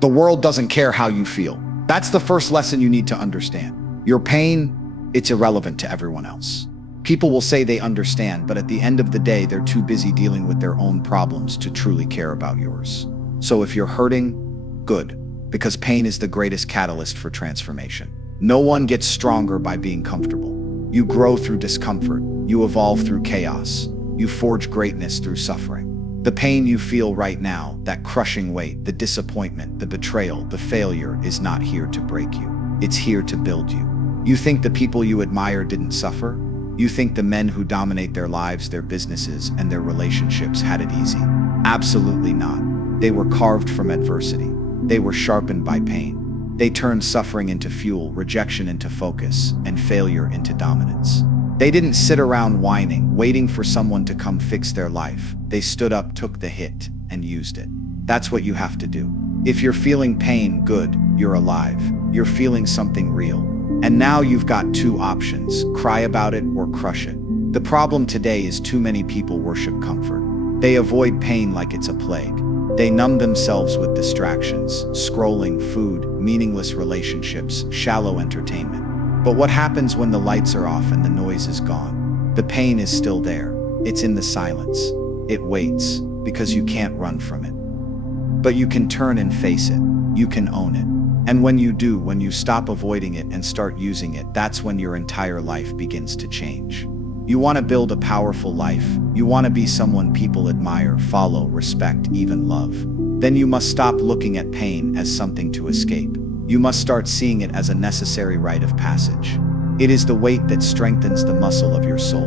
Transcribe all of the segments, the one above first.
The world doesn't care how you feel. That's the first lesson you need to understand. Your pain, it's irrelevant to everyone else. People will say they understand, but at the end of the day, they're too busy dealing with their own problems to truly care about yours. So if you're hurting, good, because pain is the greatest catalyst for transformation. No one gets stronger by being comfortable. You grow through discomfort. You evolve through chaos. You forge greatness through suffering. The pain you feel right now, that crushing weight, the disappointment, the betrayal, the failure, is not here to break you. It's here to build you. You think the people you admire didn't suffer? You think the men who dominate their lives, their businesses, and their relationships had it easy? Absolutely not. They were carved from adversity. They were sharpened by pain. They turned suffering into fuel, rejection into focus, and failure into dominance. They didn't sit around whining, waiting for someone to come fix their life. They stood up, took the hit, and used it. That's what you have to do. If you're feeling pain, good, you're alive. You're feeling something real. And now you've got two options: cry about it or crush it. The problem today is too many people worship comfort. They avoid pain like it's a plague. They numb themselves with distractions, scrolling, food, meaningless relationships, shallow entertainment. But what happens when the lights are off and the noise is gone? The pain is still there. It's in the silence. It waits, because you can't run from it. But you can turn and face it. You can own it. And when you do, when you stop avoiding it and start using it, that's when your entire life begins to change. You want to build a powerful life. You want to be someone people admire, follow, respect, even love. Then you must stop looking at pain as something to escape. You must start seeing it as a necessary rite of passage. It is the weight that strengthens the muscle of your soul.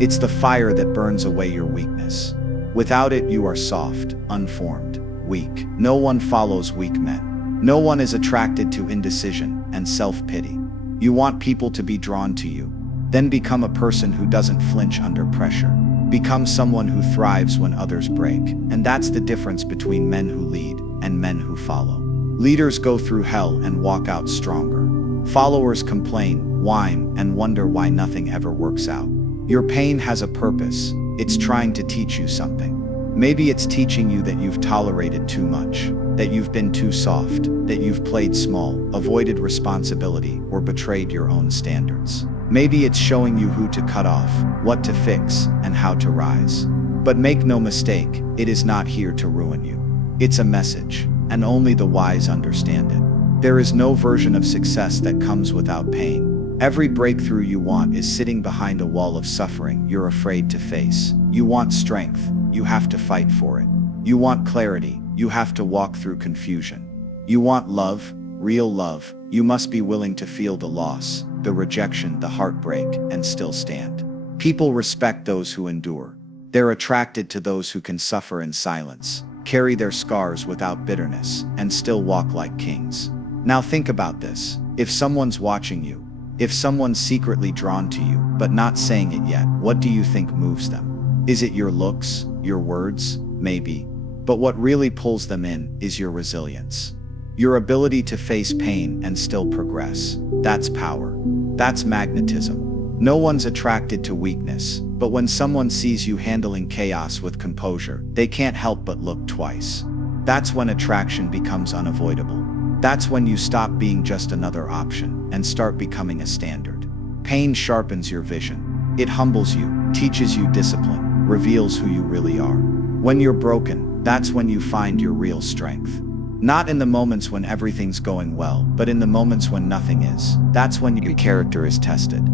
It's the fire that burns away your weakness. Without it, you are soft, unformed, weak. No one follows weak men. No one is attracted to indecision and self-pity. You want people to be drawn to you. Then become a person who doesn't flinch under pressure. Become someone who thrives when others break. And that's the difference between men who lead and men who follow. Leaders go through hell and walk out stronger. Followers complain, whine, and wonder why nothing ever works out. Your pain has a purpose. It's trying to teach you something. Maybe it's teaching you that you've tolerated too much, that you've been too soft, that you've played small, avoided responsibility, or betrayed your own standards. Maybe it's showing you who to cut off, what to fix, and how to rise. But make no mistake, it is not here to ruin you. It's a message, and only the wise understand it. There is no version of success that comes without pain. Every breakthrough you want is sitting behind a wall of suffering you're afraid to face. You want strength, you have to fight for it. You want clarity, you have to walk through confusion. You want love, real love, you must be willing to feel the loss, the rejection, the heartbreak, and still stand. People respect those who endure. They're attracted to those who can suffer in silence, carry their scars without bitterness, and still walk like kings. Now think about this. If someone's watching you, if someone's secretly drawn to you, but not saying it yet, what do you think moves them? Is it your looks, your words? Maybe. But what really pulls them in is your resilience. Your ability to face pain and still progress. That's power. That's magnetism. No one's attracted to weakness, but when someone sees you handling chaos with composure, they can't help but look twice. That's when attraction becomes unavoidable. That's when you stop being just another option and start becoming a standard. Pain sharpens your vision. It humbles you, teaches you discipline, reveals who you really are. When you're broken, that's when you find your real strength. Not in the moments when everything's going well, but in the moments when nothing is. That's when your character is tested.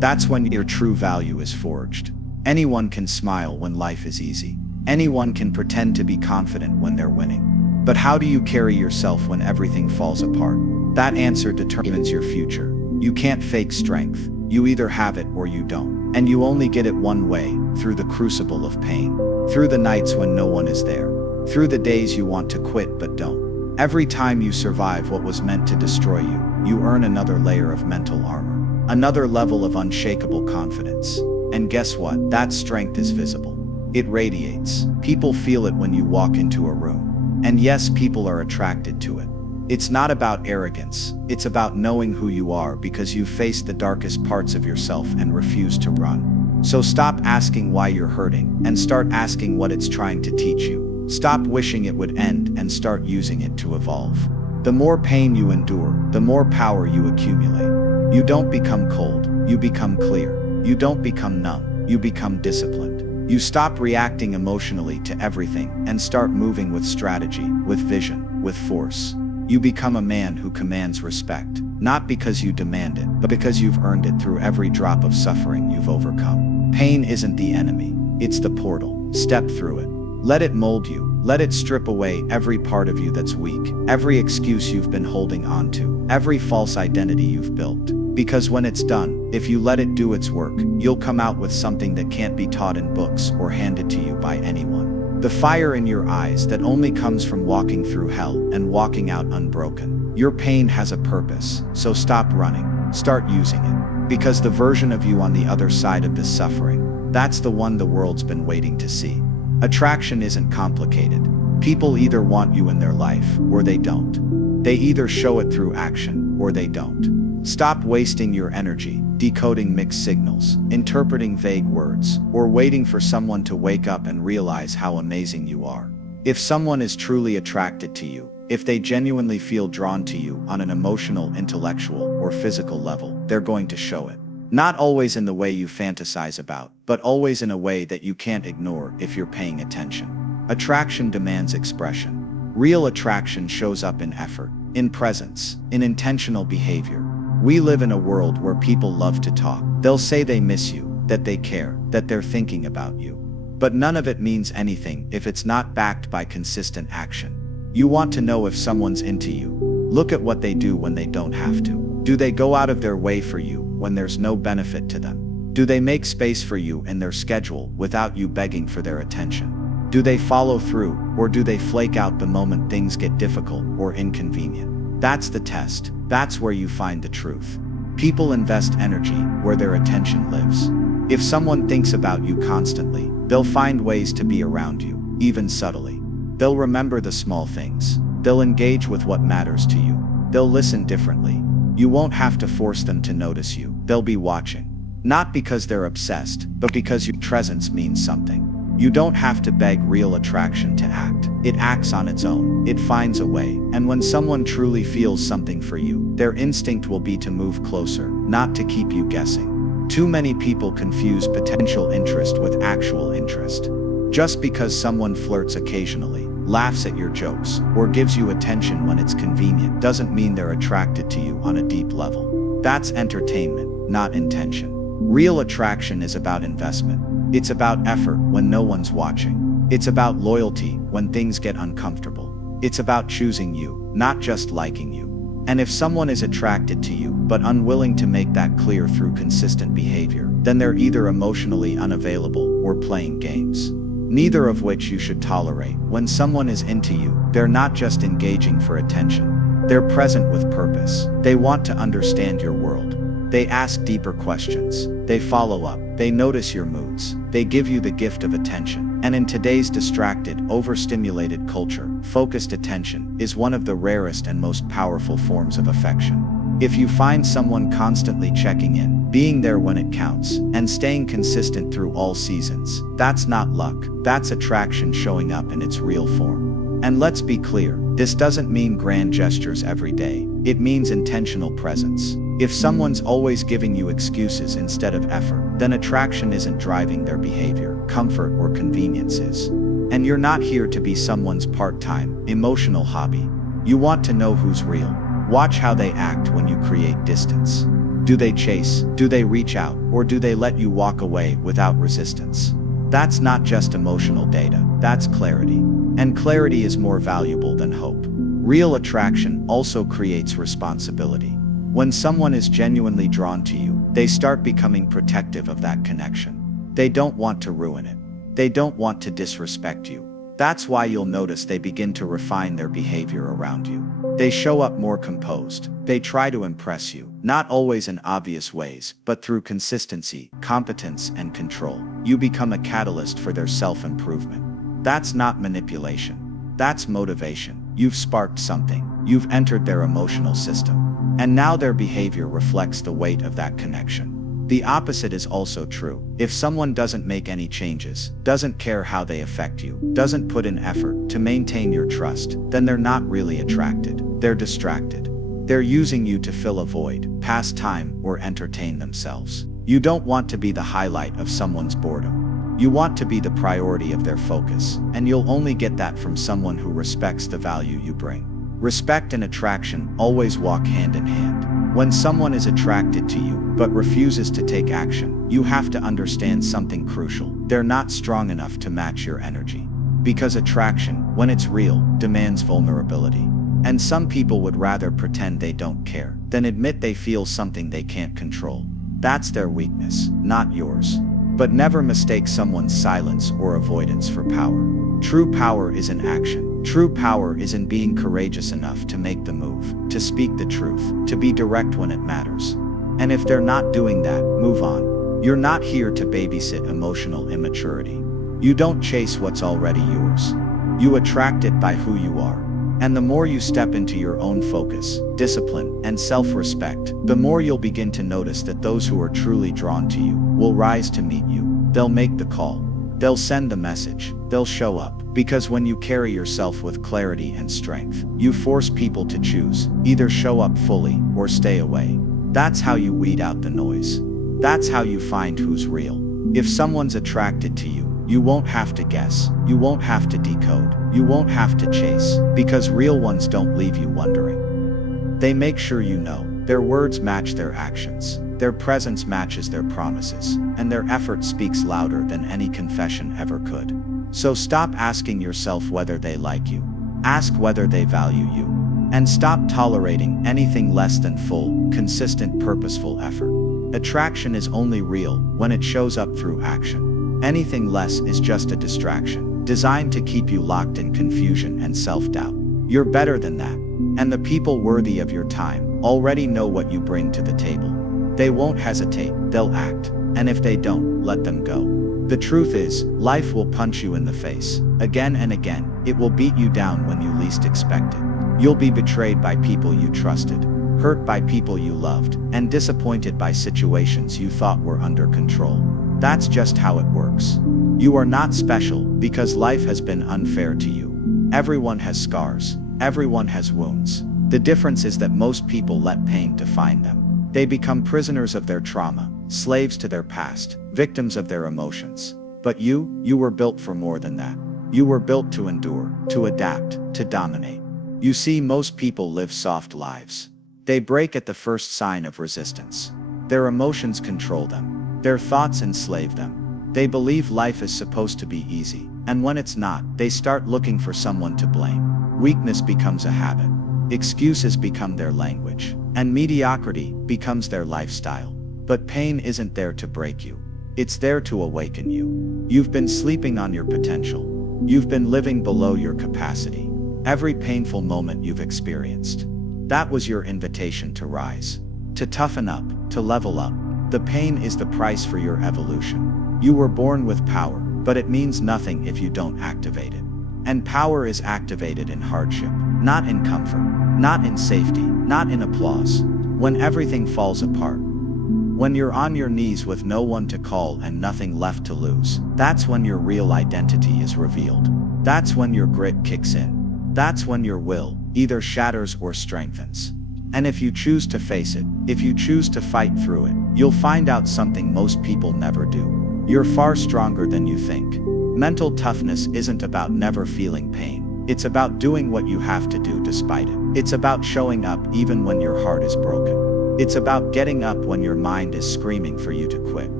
That's when your true value is forged. Anyone can smile when life is easy. Anyone can pretend to be confident when they're winning. But how do you carry yourself when everything falls apart? That answer determines your future. You can't fake strength. You either have it or you don't. And you only get it one way, through the crucible of pain. Through the nights when no one is there. Through the days you want to quit but don't. Every time you survive what was meant to destroy you, you earn another layer of mental armor. Another level of unshakable confidence. And guess what? That strength is visible. It radiates. People feel it when you walk into a room. And yes, people are attracted to it. It's not about arrogance. It's about knowing who you are because you've faced the darkest parts of yourself and refused to run. So stop asking why you're hurting and start asking what it's trying to teach you. Stop wishing it would end and start using it to evolve. The more pain you endure, the more power you accumulate. You don't become cold, you become clear. You don't become numb, you become disciplined. You stop reacting emotionally to everything and start moving with strategy, with vision, with force. You become a man who commands respect, not because you demand it, but because you've earned it through every drop of suffering you've overcome. Pain isn't the enemy, it's the portal. Step through it. Let it mold you. Let it strip away every part of you that's weak, every excuse you've been holding on to, every false identity you've built. Because when it's done, if you let it do its work, you'll come out with something that can't be taught in books or handed to you by anyone. The fire in your eyes that only comes from walking through hell and walking out unbroken. Your pain has a purpose, so stop running, start using it. Because the version of you on the other side of this suffering, that's the one the world's been waiting to see. Attraction isn't complicated. People either want you in their life, or they don't. They either show it through action, or they don't. Stop wasting your energy, decoding mixed signals, interpreting vague words, or waiting for someone to wake up and realize how amazing you are. If someone is truly attracted to you, if they genuinely feel drawn to you on an emotional, intellectual, or physical level, they're going to show it. Not always in the way you fantasize about, but always in a way that you can't ignore if you're paying attention. Attraction demands expression. Real attraction shows up in effort, in presence, in intentional behavior. We live in a world where people love to talk. They'll say they miss you, that they care, that they're thinking about you. But none of it means anything if it's not backed by consistent action. You want to know if someone's into you. Look at what they do when they don't have to. Do they go out of their way for you when there's no benefit to them? Do they make space for you in their schedule without you begging for their attention? Do they follow through, or do they flake out the moment things get difficult or inconvenient? That's the test. That's where you find the truth. People invest energy where their attention lives. If someone thinks about you constantly, they'll find ways to be around you, even subtly. They'll remember the small things. They'll engage with what matters to you. They'll listen differently. You won't have to force them to notice you. They'll be watching. Not because they're obsessed, but because your presence means something. You don't have to beg real attraction to act. It acts on its own. It finds a way. And when someone truly feels something for you, their instinct will be to move closer, not to keep you guessing. Too many people confuse potential interest with actual interest. Just because someone flirts occasionally, laughs at your jokes, or gives you attention when it's convenient doesn't mean they're attracted to you on a deep level. That's entertainment, not intention. Real attraction is about investment. It's about effort when no one's watching. It's about loyalty when things get uncomfortable. It's about choosing you, not just liking you. And if someone is attracted to you but unwilling to make that clear through consistent behavior, then they're either emotionally unavailable or playing games. Neither of which you should tolerate. When someone is into you, they're not just engaging for attention. They're present with purpose. They want to understand your world. They ask deeper questions. They follow up. They notice your moods. They give you the gift of attention. And in today's distracted, overstimulated culture, focused attention is one of the rarest and most powerful forms of affection. If you find someone constantly checking in, being there when it counts, and staying consistent through all seasons, that's not luck. That's attraction showing up in its real form. And let's be clear, this doesn't mean grand gestures every day. It means intentional presence. If someone's always giving you excuses instead of effort, then attraction isn't driving their behavior, comfort or convenience is. And you're not here to be someone's part-time, emotional hobby. You want to know who's real. Watch how they act when you create distance. Do they chase? Do they reach out? Or do they let you walk away without resistance? That's not just emotional data, that's clarity. And clarity is more valuable than hope. Real attraction also creates responsibility. When someone is genuinely drawn to you, they start becoming protective of that connection. They don't want to ruin it. They don't want to disrespect you. That's why you'll notice they begin to refine their behavior around you. They show up more composed. They try to impress you, not always in obvious ways, but through consistency, competence, and control. You become a catalyst for their self-improvement. That's not manipulation. That's motivation. You've sparked something. You've entered their emotional system. And now their behavior reflects the weight of that connection. The opposite is also true. If someone doesn't make any changes, doesn't care how they affect you, doesn't put in effort to maintain your trust, then they're not really attracted. They're distracted. They're using you to fill a void, pass time, or entertain themselves. You don't want to be the highlight of someone's boredom. You want to be the priority of their focus, and you'll only get that from someone who respects the value you bring. Respect and attraction always walk hand in hand. When someone is attracted to you, but refuses to take action, you have to understand something crucial. They're not strong enough to match your energy. Because attraction, when it's real, demands vulnerability. And some people would rather pretend they don't care than admit they feel something they can't control. That's their weakness, not yours. But never mistake someone's silence or avoidance for power. True power is in action. True power is in being courageous enough to make the move, to speak the truth, to be direct when it matters. And if they're not doing that, move on. You're not here to babysit emotional immaturity. You don't chase what's already yours. You attract it by who you are. And the more you step into your own focus, discipline, and self-respect, the more you'll begin to notice that those who are truly drawn to you will rise to meet you. They'll make the call. They'll send the message. They'll show up. Because when you carry yourself with clarity and strength, you force people to choose, either show up fully or stay away. That's how you weed out the noise. That's how you find who's real. If someone's attracted to you, you won't have to guess. You won't have to decode. You won't have to chase. Because real ones don't leave you wondering. They make sure you know. Their words match their actions. Their presence matches their promises. And their effort speaks louder than any confession ever could. So stop asking yourself whether they like you. Ask whether they value you. And stop tolerating anything less than full, consistent, purposeful effort. Attraction is only real when it shows up through action. Anything less is just a distraction, designed to keep you locked in confusion and self-doubt. You're better than that. And the people worthy of your time already know what you bring to the table. They won't hesitate, they'll act. And if they don't, let them go. The truth is, life will punch you in the face. Again and again, it will beat you down when you least expect it. You'll be betrayed by people you trusted, hurt by people you loved, and disappointed by situations you thought were under control. That's just how it works. You are not special because life has been unfair to you. Everyone has scars. Everyone has wounds. The difference is that most people let pain define them. They become prisoners of their trauma, slaves to their past, victims of their emotions. But you were built for more than that. You were built to endure, to adapt, to dominate. You see, most people live soft lives. They break at the first sign of resistance. Their emotions control them. Their thoughts enslave them. They believe life is supposed to be easy, and when it's not, they start looking for someone to blame. Weakness becomes a habit. Excuses become their language, and mediocrity becomes their lifestyle. But pain isn't there to break you. It's there to awaken you. You've been sleeping on your potential. You've been living below your capacity. Every painful moment you've experienced, that was your invitation to rise, to toughen up, to level up. The pain is the price for your evolution. You were born with power, but it means nothing if you don't activate it. And power is activated in hardship, not in comfort, not in safety, not in applause. When everything falls apart, when you're on your knees with no one to call and nothing left to lose, that's when your real identity is revealed. That's when your grit kicks in. That's when your will either shatters or strengthens. And if you choose to face it, if you choose to fight through it, you'll find out something most people never do. You're far stronger than you think. Mental toughness isn't about never feeling pain. It's about doing what you have to do despite it. It's about showing up even when your heart is broken. It's about getting up when your mind is screaming for you to quit.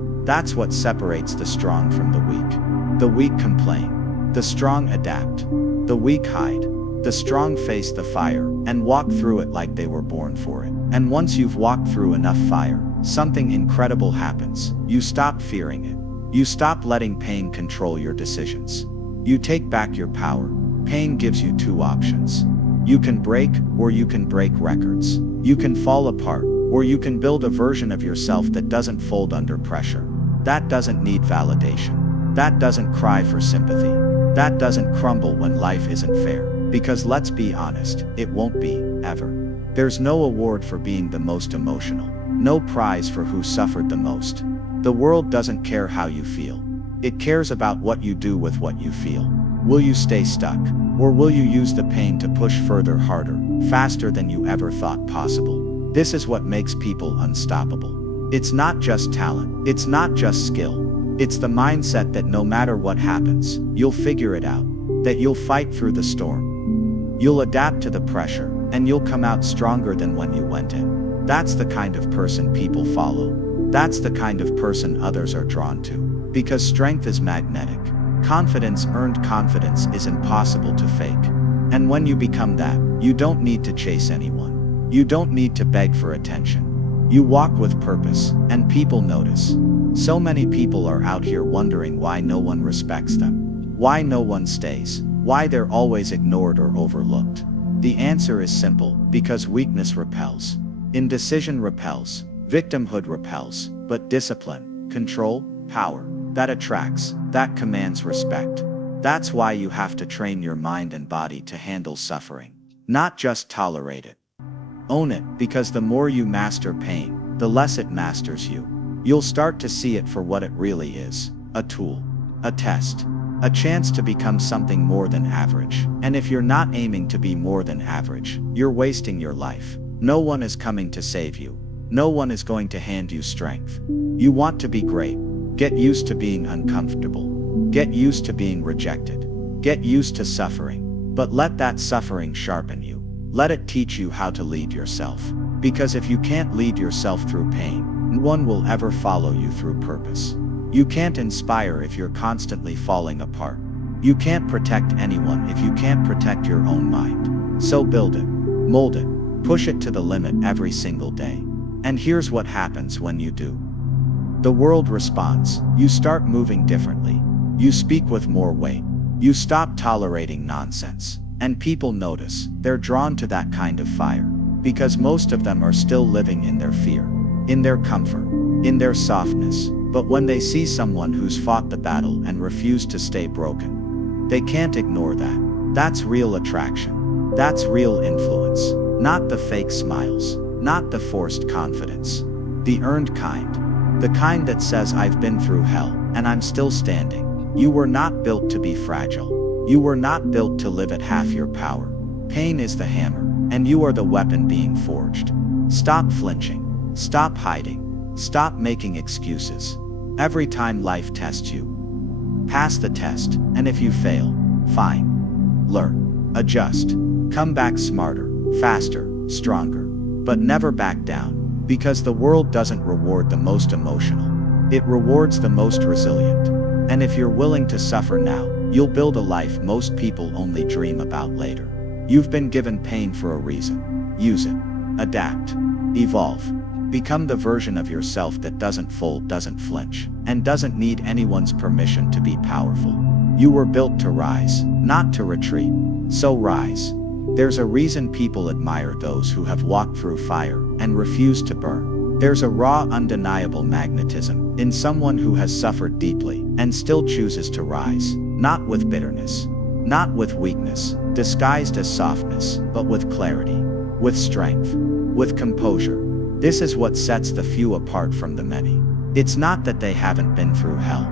That's what separates the strong from the weak. The weak complain. The strong adapt. The weak hide. The strong face the fire and walk through it like they were born for it. And once you've walked through enough fire, something incredible happens. You stop fearing it. You stop letting pain control your decisions. You take back your power. Pain gives you two options. You can break, or you can break records. You can fall apart, or you can build a version of yourself that doesn't fold under pressure. That doesn't need validation. That doesn't cry for sympathy. That doesn't crumble when life isn't fair. Because let's be honest, it won't be, ever. There's no award for being the most emotional. no prize for who suffered the most. The world doesn't care how you feel. It cares about what you do with what you feel. Will you stay stuck? Or will you use the pain to push further, harder, faster than you ever thought possible? This is what makes people unstoppable. It's not just talent. It's not just skill. It's the mindset that no matter what happens, you'll figure it out. That you'll fight through the storm. You'll adapt to the pressure, and you'll come out stronger than when you went in. That's the kind of person people follow. That's the kind of person others are drawn to. Because strength is magnetic. Confidence, earned confidence, is impossible to fake. And when you become that, you don't need to chase anyone. You don't need to beg for attention. You walk with purpose, and people notice. So many people are out here wondering why no one respects them. Why no one stays. Why they're always ignored or overlooked. The answer is simple: because weakness repels. Indecision repels. Victimhood repels. But discipline, control, power, that attracts, that commands respect. That's why you have to train your mind and body to handle suffering. Not just tolerate it. Own it, because the more you master pain, the less it masters you. You'll start to see it for what it really is: a tool, a test, a chance to become something more than average. And if you're not aiming to be more than average, you're wasting your life. No one is coming to save you. No one is going to hand you strength. You want to be great. Get used to being uncomfortable. Get used to being rejected. Get used to suffering. But let that suffering sharpen you. Let it teach you how to lead yourself. Because if you can't lead yourself through pain, no one will ever follow you through purpose. You can't inspire if you're constantly falling apart. You can't protect anyone if you can't protect your own mind. So build it, mold it, push it to the limit every single day. And here's what happens when you do. The world responds. You start moving differently. You speak with more weight. You stop tolerating nonsense. And people notice. They're drawn to that kind of fire. Because most of them are still living in their fear, in their comfort, in their softness. But when they see someone who's fought the battle and refused to stay broken, they can't ignore that. That's real attraction. That's real influence. Not the fake smiles. Not the forced confidence. The earned kind. The kind that says, I've been through hell, and I'm still standing. You were not built to be fragile. You were not built to live at half your power. Pain is the hammer, and you are the weapon being forged. Stop flinching. Stop hiding. Stop making excuses. Every time life tests you, pass the test, and if you fail, fine. Learn. Adjust. Come back smarter, faster, stronger. But never back down. Because the world doesn't reward the most emotional. It rewards the most resilient. And if you're willing to suffer now, you'll build a life most people only dream about later. You've been given pain for a reason. Use it. Adapt. Evolve. Become the version of yourself that doesn't fold, doesn't flinch, and doesn't need anyone's permission to be powerful. You were built to rise, not to retreat. So rise. There's a reason people admire those who have walked through fire and refuse to burn. There's a raw, undeniable magnetism in someone who has suffered deeply and still chooses to rise, not with bitterness, not with weakness, disguised as softness, but with clarity, with strength, with composure. This is what sets the few apart from the many. It's not that they haven't been through hell.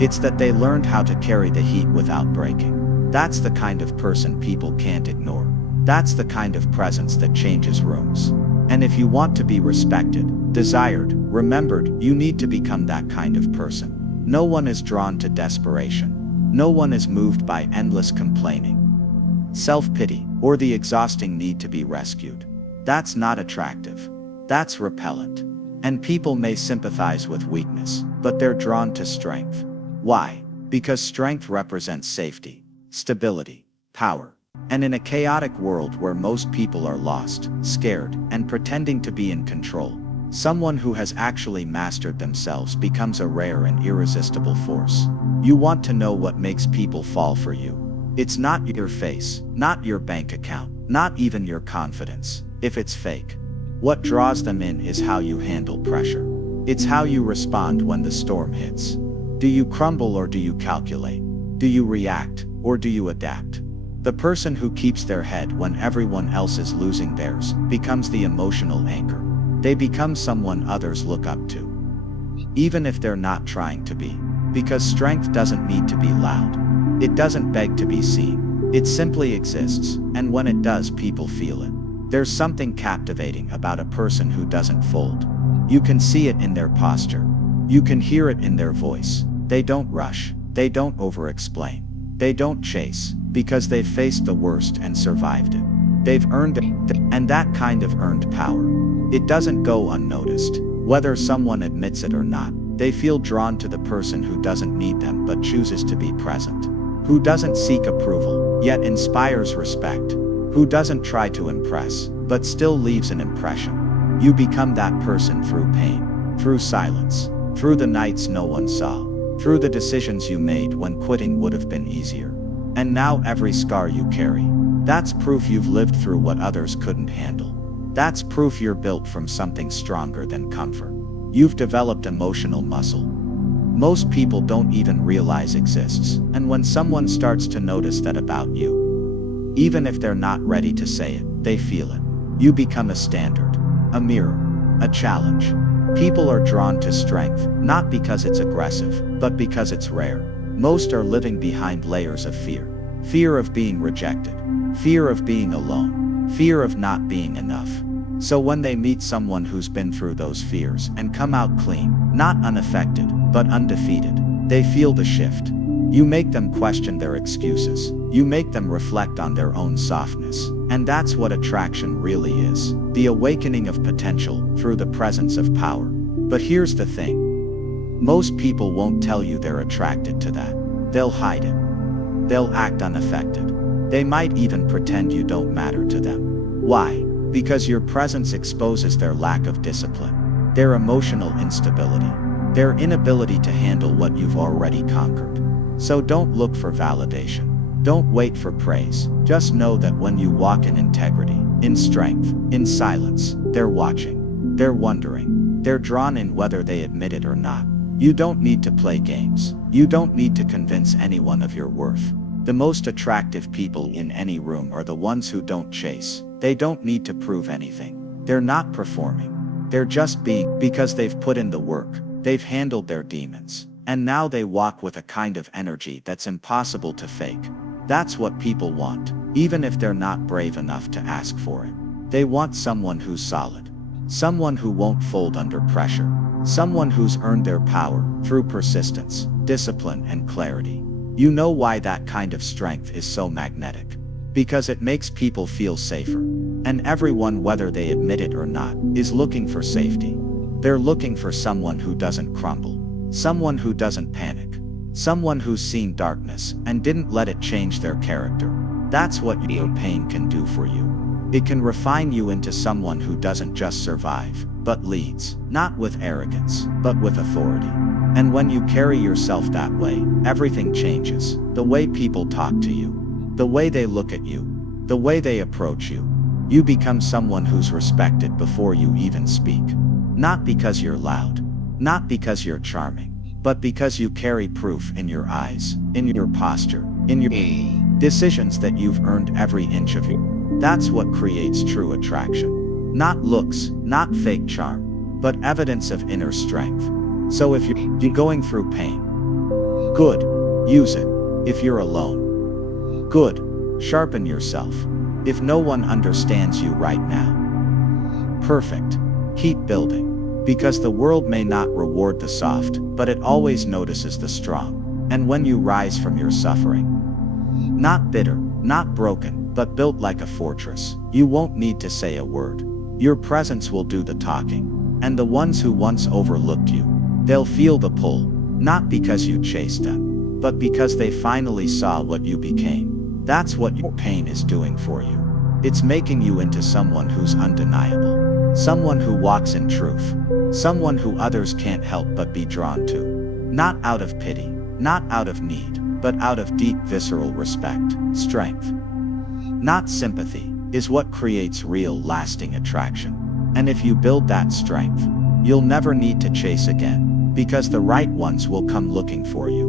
It's that they learned how to carry the heat without breaking. That's the kind of person people can't ignore. That's the kind of presence that changes rooms. And if you want to be respected, desired, remembered, you need to become that kind of person. No one is drawn to desperation. No one is moved by endless complaining, self-pity, or the exhausting need to be rescued. That's not attractive. That's repellent. And people may sympathize with weakness, but they're drawn to strength. Why? Because strength represents safety, stability, power. And in a chaotic world where most people are lost, scared, and pretending to be in control, someone who has actually mastered themselves becomes a rare and irresistible force. You want to know what makes people fall for you. It's not your face, not your bank account, not even your confidence. If it's fake, what draws them in is how you handle pressure. It's how you respond when the storm hits. Do you crumble or do you calculate? Do you react or do you adapt? The person who keeps their head when everyone else is losing theirs becomes the emotional anchor. They become someone others look up to, even if they're not trying to be. Because strength doesn't need to be loud. It doesn't beg to be seen. It simply exists, and when it does, people feel it. There's something captivating about a person who doesn't fold. You can see it in their posture. You can hear it in their voice. They don't rush. They don't over-explain. They don't chase, because they've faced the worst and survived it. They've earned it, and that kind of earned power, it doesn't go unnoticed. Whether someone admits it or not, they feel drawn to the person who doesn't need them but chooses to be present. Who doesn't seek approval, yet inspires respect. Who doesn't try to impress, but still leaves an impression. You become that person through pain, through silence, through the nights no one saw, through the decisions you made when quitting would have been easier. And now every scar you carry, that's proof you've lived through what others couldn't handle. That's proof you're built from something stronger than comfort. You've developed emotional muscle. Most people don't even realize exists, and when someone starts to notice that about you, even if they're not ready to say it, they feel it. You become a standard, a mirror, a challenge. People are drawn to strength, not because it's aggressive, but because it's rare. Most are living behind layers of fear. Fear of being rejected. Fear of being alone. Fear of not being enough. So when they meet someone who's been through those fears and come out clean, not unaffected, but undefeated, they feel the shift. You make them question their excuses. You make them reflect on their own softness. And that's what attraction really is. The awakening of potential through the presence of power. But here's the thing. Most people won't tell you they're attracted to that. They'll hide it. They'll act unaffected. They might even pretend you don't matter to them. Why? Because your presence exposes their lack of discipline, their emotional instability, their inability to handle what you've already conquered. So don't look for validation. Don't wait for praise. Just know that when you walk in integrity, in strength, in silence, they're watching. They're wondering. They're drawn in whether they admit it or not. You don't need to play games. You don't need to convince anyone of your worth. The most attractive people in any room are the ones who don't chase. They don't need to prove anything. They're not performing. They're just being, because they've put in the work. They've handled their demons. And now they walk with a kind of energy that's impossible to fake. That's what people want, even if they're not brave enough to ask for it. They want someone who's solid. Someone who won't fold under pressure. Someone who's earned their power through persistence, discipline, and clarity. You know why that kind of strength is so magnetic? Because it makes people feel safer. And everyone, whether they admit it or not, is looking for safety. They're looking for someone who doesn't crumble. Someone who doesn't panic. Someone who's seen darkness and didn't let it change their character. That's what your pain can do for you. It can refine you into someone who doesn't just survive, but leads, not with arrogance, but with authority. And when you carry yourself that way, everything changes. The way people talk to you, the way they look at you, the way they approach you. You become someone who's respected before you even speak. Not because you're loud, not because you're charming, but because you carry proof in your eyes, in your posture, in your decisions that you've earned every inch of you. That's what creates true attraction. Not looks, not fake charm, but evidence of inner strength. So if you're going through pain, good, use it. If you're alone, good, sharpen yourself. If no one understands you right now, perfect, keep building. Because the world may not reward the soft, but it always notices the strong. And when you rise from your suffering, not bitter, not broken, but built like a fortress, you won't need to say a word. Your presence will do the talking. And the ones who once overlooked you, they'll feel the pull, not because you chased them, but because they finally saw what you became. That's what your pain is doing for you. It's making you into someone who's undeniable. Someone who walks in truth. Someone who others can't help but be drawn to. Not out of pity, not out of need, but out of deep visceral respect, strength. Not sympathy, is what creates real lasting attraction. And if you build that strength, you'll never need to chase again, because the right ones will come looking for you.